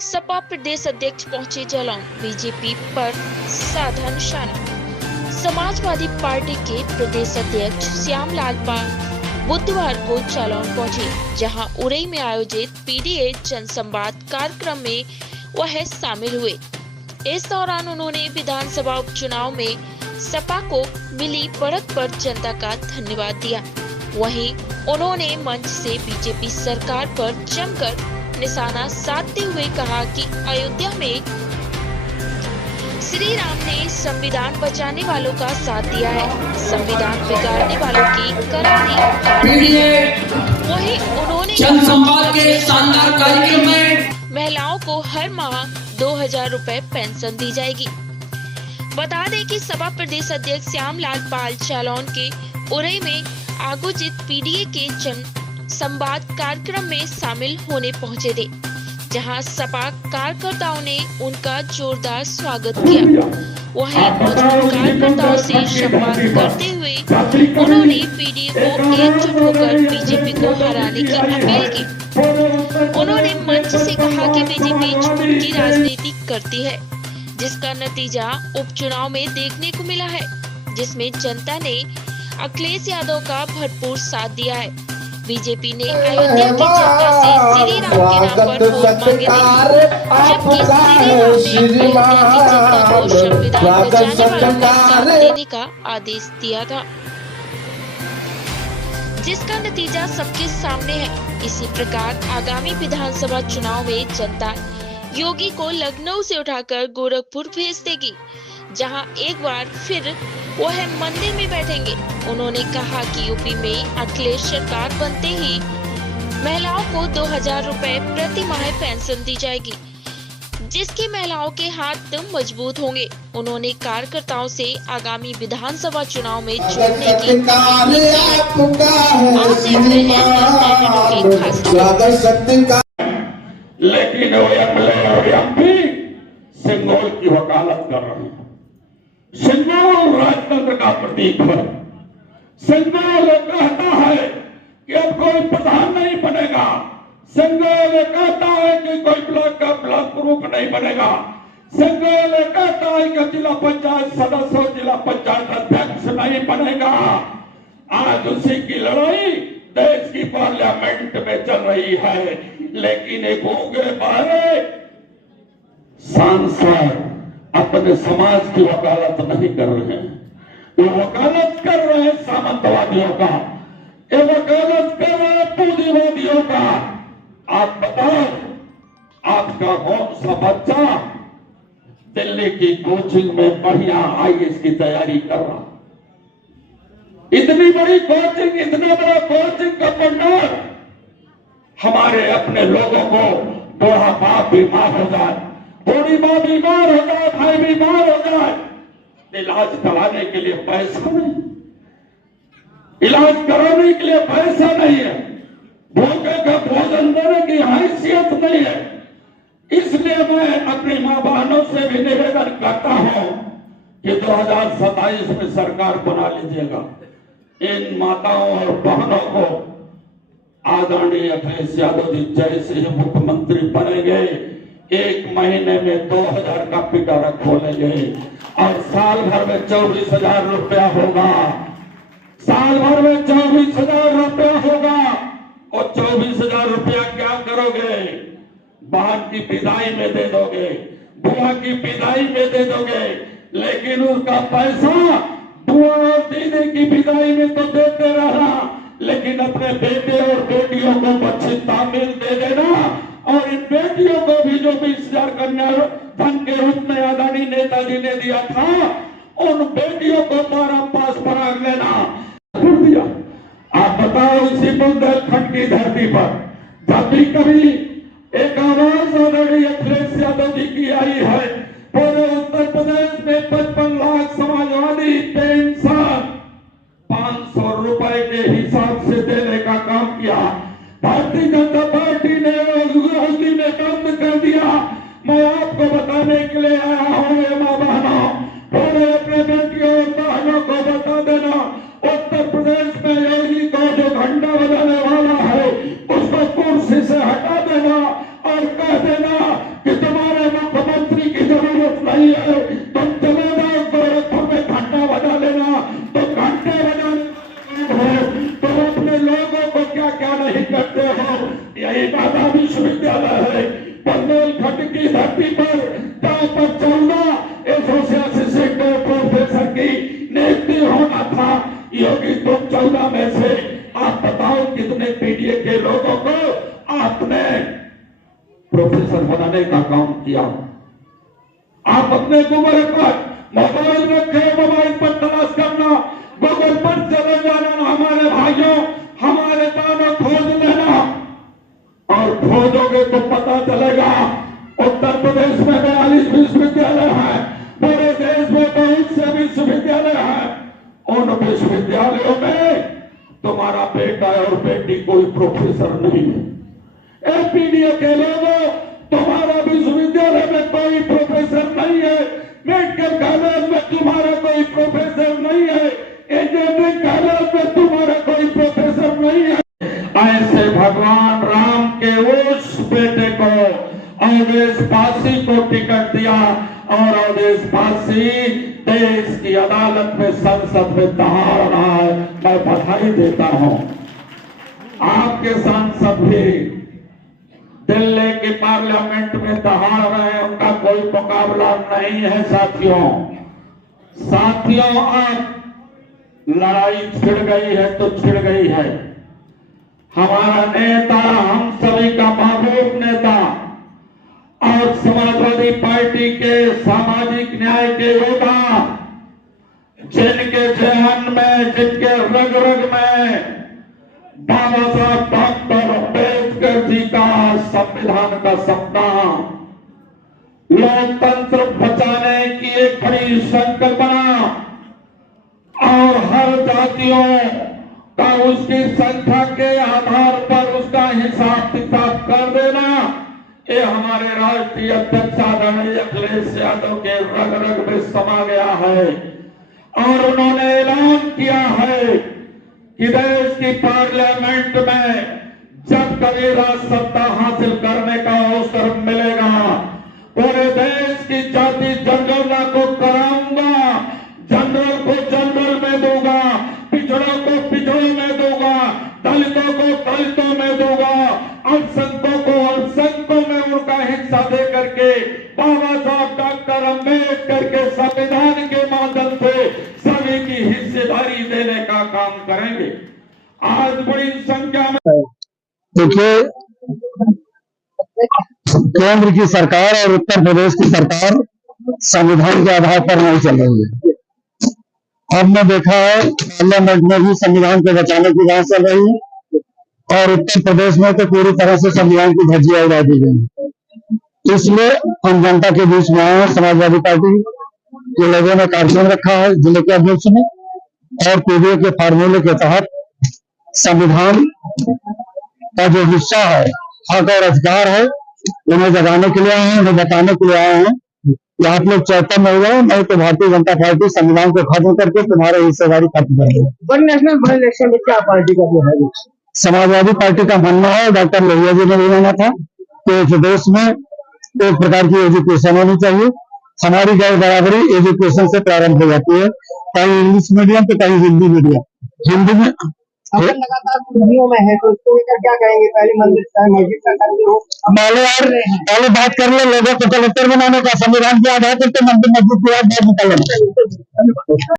सपा प्रदेश अध्यक्ष पहुंचे जालौन, बीजेपी पर साधा निशाना। समाजवादी पार्टी के प्रदेश अध्यक्ष श्यामलाल पाल बुधवार को जालौन पहुंचे, जहां उरई में आयोजित पीडीए जनसंवाद कार्यक्रम में वह शामिल हुए। इस दौरान उन्होंने विधानसभा उपचुनाव में सपा को मिली बढ़त पर जनता का धन्यवाद दिया। वहीं उन्होंने मंच से बीजेपी सरकार पर जमकर निशाना साधते हुए कहा कि अयोध्या में श्री राम ने संविधान बचाने वालों का साथ दिया है, संविधान बिगाड़ने वालों की करारी हार दी है। वहीं उन्होंने जनसंवाद के शानदार कार्यक्रम में महिलाओं को हर माह 2000 रुपए पेंशन दी जाएगी। बता दें कि सपा प्रदेश अध्यक्ष श्यामलाल पाल जालौन के उरई में आयोजित पीडीए के जन संवाद कार्यक्रम में शामिल होने पहुंचे थे, जहां सपा कार्यकर्ताओं ने उनका जोरदार स्वागत किया। वहीं मौजूद कार्यकर्ताओं से संवाद करते हुए उन्होंने पीडीए को एकजुट होकर बीजेपी को हराने की अपील की। उन्होंने मंच से कहा कि बीजेपी झूठ की राजनीति करती है, जिसका नतीजा उपचुनाव में देखने को मिला है, जिसमें जनता ने अखिलेश यादव का भरपूर साथ दिया है। बीजेपी ने अयोध्या की जनता से श्री राम के नाम पर वोट मांगे थे, जबकि श्री राम ने अयोध्या की जनता को संविधान बचाने वालों का साथ देने का आदेश दिया था, जिसका नतीजा सबके सामने है। इसी प्रकार आगामी विधानसभा चुनाव में जनता योगी को लखनऊ से उठाकर गोरखपुर भेज देगी, जहां एक बार फिर वह मंदिर में बैठेंगे। उन्होंने कहा कि यूपी में अखिलेश सरकार बनते ही महिलाओं को 2000 रुपए प्रति माह पेंशन दी जाएगी, जिसकी महिलाओं के हाथ मजबूत होंगे। उन्होंने कार्यकर्ताओं से आगामी विधानसभा चुनाव में जुड़ने की लेकिन सिंगोल की वकालत कर रहे हैं। सिंगोल राजतंत्र का प्रतीक है। सिंगोल कहता है कि अब कोई प्रधान नहीं बनेगा। सिंगोल कहता है कि कोई ब्लॉक का ब्लॉक प्रमुख नहीं बनेगा। सिंगोल कहता है कि जिला पंचायत सदस्य और जिला पंचायत अध्यक्ष नहीं बनेगा। आज उसी की लड़ाई देश की पार्लियामेंट में चल रही है, लेकिन एक गूंगे बहरे सांसद अपने समाज की वकालत नहीं कर रहे हैं। वो वकालत कर रहे हैं सामंतवादियों का, ये वकालत कर रहे हैं पूंजीवादियों का। आप बताओ, आपका कौन सा बच्चा दिल्ली की कोचिंग में बढ़िया आईएएस की तैयारी कर रहा? इतनी बड़ी कोचिंग, इतना बड़ा कोचिंग का भंडार, हमारे अपने लोगों को बूढ़ा बाप बीमार हो जाए, बूढ़ी माँ बीमार हो जाए, भाई बीमार हो जाए, इलाज कराने के लिए पैसा नहीं, इलाज कराने के लिए पैसा नहीं है, भूखे का भोजन देने की हैसियत नहीं है। इसलिए मैं अपनी माँ बहनों से भी निवेदन करता हूं कि 2027 में सरकार बना लीजिएगा। इन माताओं और बहनों को आदरणीय अखिलेश यादव जी जैसे ही मुख्यमंत्री बनेंगे, 1 महीने में 2000 का पिटारा खोलेंगे और साल भर में 24,000 रुपया होगा। साल भर में 24,000 रुपया होगा। और 24,000 रुपया क्या करोगे? बहन की विदाई में दे दोगे, बुआ की विदाई में दे दोगे, लेकिन उसका पैसा बुआ और दीदी की विदाई में तो देते रहना, लेकिन अपने बेटे और बेटियों को बच्चे तामील दे देना। और इन बेटियों को भी जो 20,000 कन्या धन के रूप में आदरणीय नेताजी ने दिया था, उन बेटियों को 12 पास पराग लेना दिया। आप बताओ, इसी बुंदेलखंड की धरती पर जब भी कभी एक आवाज आदरणीय अखिलेश यादव जी की आई है, पूरे उत्तर प्रदेश में 55 लाख समाजवादी पेंशन 500 रुपए के हिसाब से देने का काम किया। भारतीय जनता पार्टी ने यूपी में बंद कर दिया। मैं आपको बताने के लिए आया हूँ, ये माँ बहनों, पूरे अपने बेटियों और बहनों को बता देना, उत्तर प्रदेश में योगी को जो घंटा बजाने वाला है उसको कुर्सी से हटा देना और कह देना कि प्रोफेसर बनाने का काम किया। आप अपने गूगल पर मोबाइल रखे, मोबाइल पर तलाश करना, गूगल पर चले जाना ना हमारे भाइयों, हमारे बहनों, खोज लेना और खोजोगे तो पता चलेगा उत्तर प्रदेश में 42 विश्वविद्यालय है, पूरे देश में बहुत से विश्वविद्यालय है। उन विश्वविद्यालयों में तुम्हारा बेटा और बेटी कोई प्रोफेसर नहीं है। एपीडीए के लोगों, तुम्हारा विश्वविद्यालय में कोई प्रोफेसर नहीं है, मेडिकल कॉलेज में तुम्हारा कोई प्रोफेसर नहीं है, इंजीनियरिंग कॉलेज में तुम्हारा कोई प्रोफेसर नहीं है। ऐसे भगवान राम के उस बेटे को अवधेश पासी को टिकट दिया और अवधेश पासी देश की अदालत में, संसद में दहाड़ रहा है। मैं बधाई देता हूं। आपके सांसद भी दिल्ली की पार्लियामेंट में दहाड़ रहे हैं, उनका कोई मुकाबला नहीं है। साथियों अब लड़ाई छिड़ गई है तो छिड़ गई है। हमारा नेता, हम सभी का महबूब नेता और समाजवादी पार्टी के सामाजिक न्याय के योद्धा, जिनके जहन में, जिनके रग रग में बाबा साहब डॉक्टर अम्बेडकर जी का संविधान का सपना, लोकतंत्र बचाने की एक बड़ी संकल्पना और हर जातियों का उसकी संख्या के आधार पर उसका हिसाब किताब कर देना, ये हमारे राष्ट्रीय अध्यक्ष आदरणीय अखिलेश यादव के रग रग में समा गया है। और उन्होंने ऐलान किया है कि देश की पार्लियामेंट में जब कभी राज सत्ता हासिल करने का अवसर मिलेगा, पूरे देश की जाति जनगणना को कराऊंगा, जनरल को जनरल में दूंगा, पिछड़ों को पिछड़ों में दूंगा, दलितों को दलितों में दूंगा, अल्पसंख्यकों को अल्पसंख्यकों में उनका हिस्सा दे करके बाबा साहब डॉक्टर अम्बेडकर के संविधान के माध्यम से सभी की हिस्सेदारी देने का काम करेंगे। आज बड़ी संख्या में देखिए, केंद्र की सरकार और उत्तर प्रदेश की सरकार संविधान के आधार पर नहीं चल रही है। हमने देखा है पार्लियामेंट में भी संविधान को बचाने की बात चल रही है और उत्तर प्रदेश में तो पूरी तरह से संविधान की धज्जियां उड़ा दी गई। इसलिए हम जनता के बीच में आए हैं। समाजवादी पार्टी के लोगों ने कार्यक्रम रखा है जिले के अध्यक्ष ने, और पीडीए के फार्मूले के तहत संविधान का जो हिस्सा है, हक और अधिकार है, उन्हें जगाने के लिए आए हैं, उन्हें बताने के लिए आए हैं कि आप लोग चैतन्य हो गए, नहीं तो भारतीय जनता पार्टी संविधान को खत्म करके तुम्हारे हिस्सेदारी खत्म कर देगी। नेशनल इलेक्शन में क्या पार्टी का जो है, समाजवादी पार्टी का मानना है, डॉक्टर लोहिया जी ने भी माना था कि इस देश में एक प्रकार की एजुकेशन होनी चाहिए। हमारी गैर बराबरी एजुकेशन से प्रारंभ हो जाती है, कहीं इंग्लिश मीडियम तो कहीं हिंदी मीडियम। हिंदी में लगातार में है तो इसको लेकर क्या कहेंगे? पहले मस्जिद का पहले बात कर ले, लोगों को कलेक्टर बनाने का, संविधान के आधार पर तो मंदिर मस्जिद के बाद निकलना।